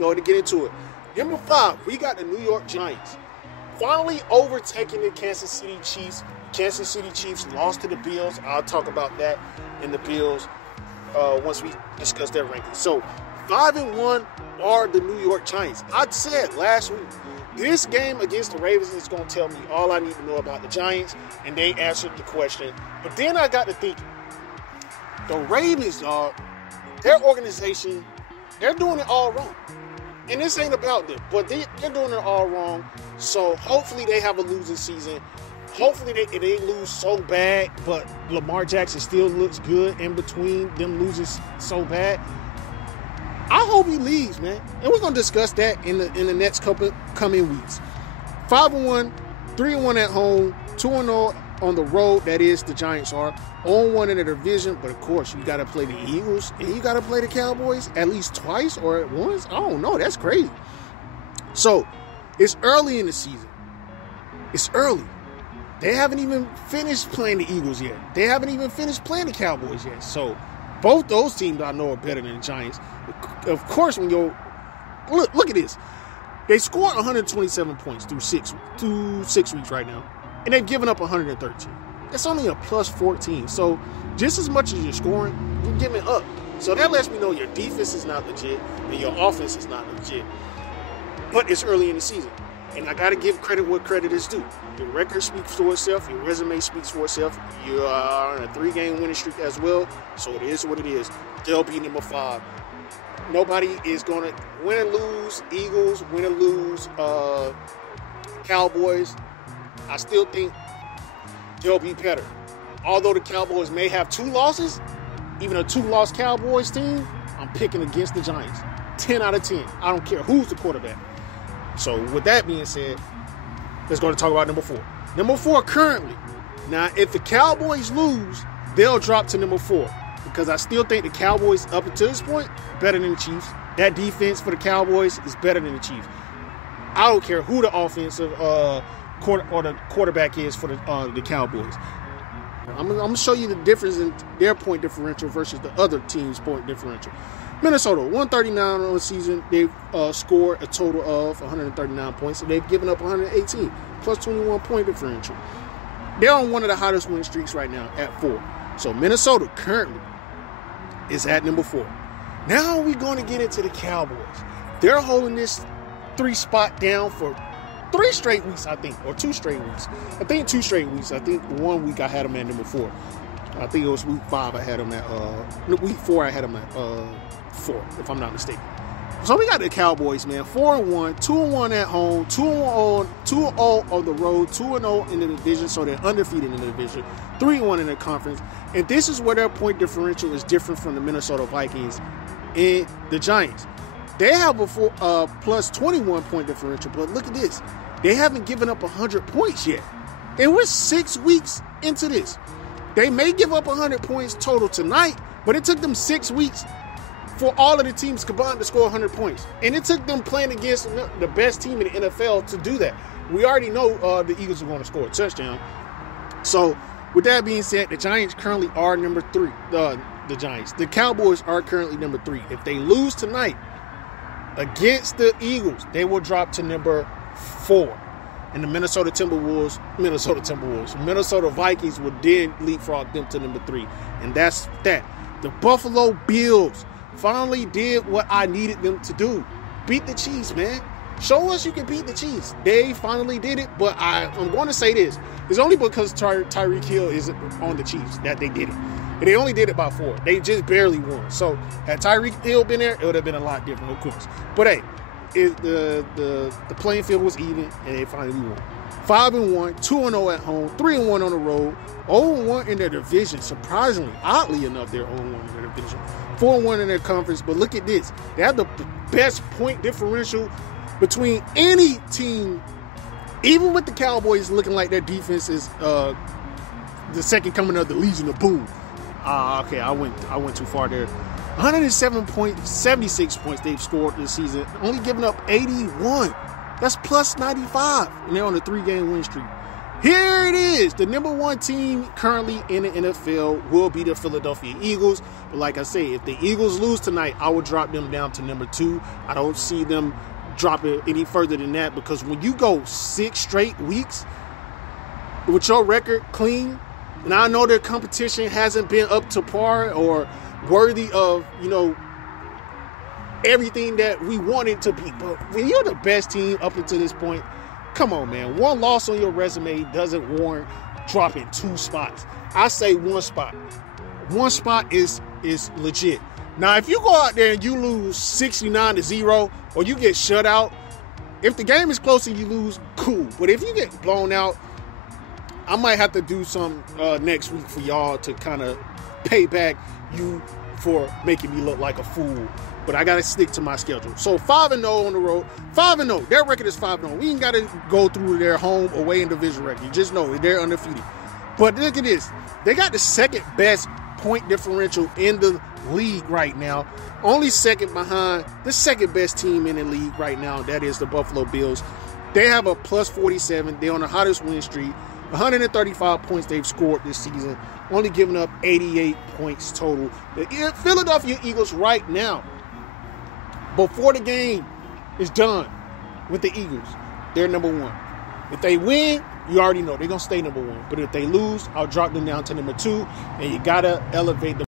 go to get into it. Number 5, we got the New York Giants. Finally overtaking the Kansas City Chiefs. Kansas City Chiefs lost to the Bills. I'll talk about that in the Bills once we discuss their rankings. So, 5-1 are the New York Giants. I said last week, this game against the Ravens is going to tell me all I need to know about the Giants, and they answered the question. But then I got to thinking, the Ravens, their organization, they're doing it all wrong. And this ain't about them, but they're doing it all wrong. So hopefully they have a losing season. Hopefully they lose so bad, but Lamar Jackson still looks good in between them losing so bad. I hope he leaves, man. And we're going to discuss that in the next couple coming weeks. 5-1, 3-1 at home, 2-0 on the road. That is, the Giants are 0-1 in the division. But, of course, you got to play the Eagles and you got to play the Cowboys at least twice or at once. I don't know. That's crazy. So, it's early in the season. It's early. They haven't even finished playing the Eagles yet. They haven't even finished playing the Cowboys yet. So, both those teams I know are better than the Giants. Of course, when you're look at this, they scored 127 points through six weeks right now, and they've given up 113. That's only a plus 14. So just as much as you're scoring, you're giving up. So that lets me know your defense is not legit and your offense is not legit. But it's early in the season, and I got to give credit what credit is due. Your record speaks for itself. Your resume speaks for itself. You are on a 3-game winning streak as well, so it is what it is. They'll be number 5. Nobody is going to win or lose. Eagles, win or lose. Cowboys, I still think they'll be better. Although the Cowboys may have 2 losses, even a 2-loss Cowboys team, I'm picking against the Giants. 10 out of 10. I don't care who's the quarterback. So with that being said, let's go to talk about number 4. Number 4 currently. Now, if the Cowboys lose, they'll drop to number 4. Because I still think the Cowboys, up until this point, better than the Chiefs. That defense for the Cowboys is better than the Chiefs. I don't care who the offensive the quarterback is for the Cowboys. I'm going to show you the difference in their point differential versus the other team's point differential. Minnesota, 139 on the season. They've scored a total of 139 points, and they've given up 118, plus 21 point differential. They're on one of the hottest win streaks right now at 4. So Minnesota currently is at number 4. Now we're going to get into the Cowboys. They're holding this 3 spot down for 3 straight weeks, I think, or 2 straight weeks. I think 2 straight weeks. I think 1 week I had them at number 4. I think it was week 5 I had them at, week 4 I had them at 4, if I'm not mistaken. So we got the Cowboys, man, 4-1, 2-1 at home, 2-0 on the road, 2-0 in the division, so they're undefeated in the division, 3-1 in the conference. And this is where their point differential is different from the Minnesota Vikings and the Giants. They have a plus 21 point differential, but look at this. They haven't given up 100 points yet. And we're 6 weeks into this. They may give up 100 points total tonight, but it took them 6 weeks for all of the teams combined to score 100 points. And it took them playing against the best team in the NFL to do that. We already know the Eagles are going to score a touchdown. So, with that being said, the Giants currently are number 3. The Giants. The Cowboys are currently number 3. If they lose tonight against the Eagles, they will drop to number 4. And the Minnesota Vikings would then leapfrog them to number 3. And that's that. The Buffalo Bills finally did what I needed them to do. Beat the Chiefs, man. Show us you can beat the Chiefs. They finally did it, but I'm going to say this. It's only because Tyreek Hill is on the Chiefs that they did it. And they only did it by 4. They just barely won. So, had Tyreek Hill been there, it would have been a lot different, of course. But hey, the playing field was even, and they finally won. 5-1, 2-0 at home, 3-1 on the road, 0-1 in their division. Surprisingly, oddly enough, they're 0-1 in their division. 4-1 in their conference. But look at this. They have the best point differential between any team, even with the Cowboys looking like their defense is the second coming of the Legion of Boom. Okay, I went too far there. 176 points they've scored this season, only giving up 81. That's plus 95, and they're on a 3-game win streak. Here it is. The number 1 team currently in the NFL will be the Philadelphia Eagles. But like I say, if the Eagles lose tonight, I will drop them down to number 2. I don't see them dropping any further than that, because when you go 6 straight weeks with your record clean, and I know their competition hasn't been up to par or worthy of, everything that we wanted to be. But when you're the best team up until this point, come on, man. 1 loss on your resume doesn't warrant dropping 2 spots. I say 1 spot. 1 spot is legit. Now, if you go out there and you lose 69-0 or you get shut out, if the game is close and you lose, cool. But if you get blown out, I might have to do some next week for y'all to kind of pay back you for making me look like a fool. But I got to stick to my schedule. So 5-0 on the road. 5-0. Their record is 5-0. We ain't got to go through their home, away, and division record. You just know they're undefeated. But look at this. They got the second best point differential in the league right now. Only second behind the second best team in the league right now. That is the Buffalo Bills. They have a plus 47. They're on the hottest win streak. 135 points they've scored this season. Only giving up 88 points total. The Philadelphia Eagles right now, before the game is done with the Eagles, they're number 1. If they win, you already know they're going to stay number 1. But if they lose, I'll drop them down to number 2. And you got to elevate the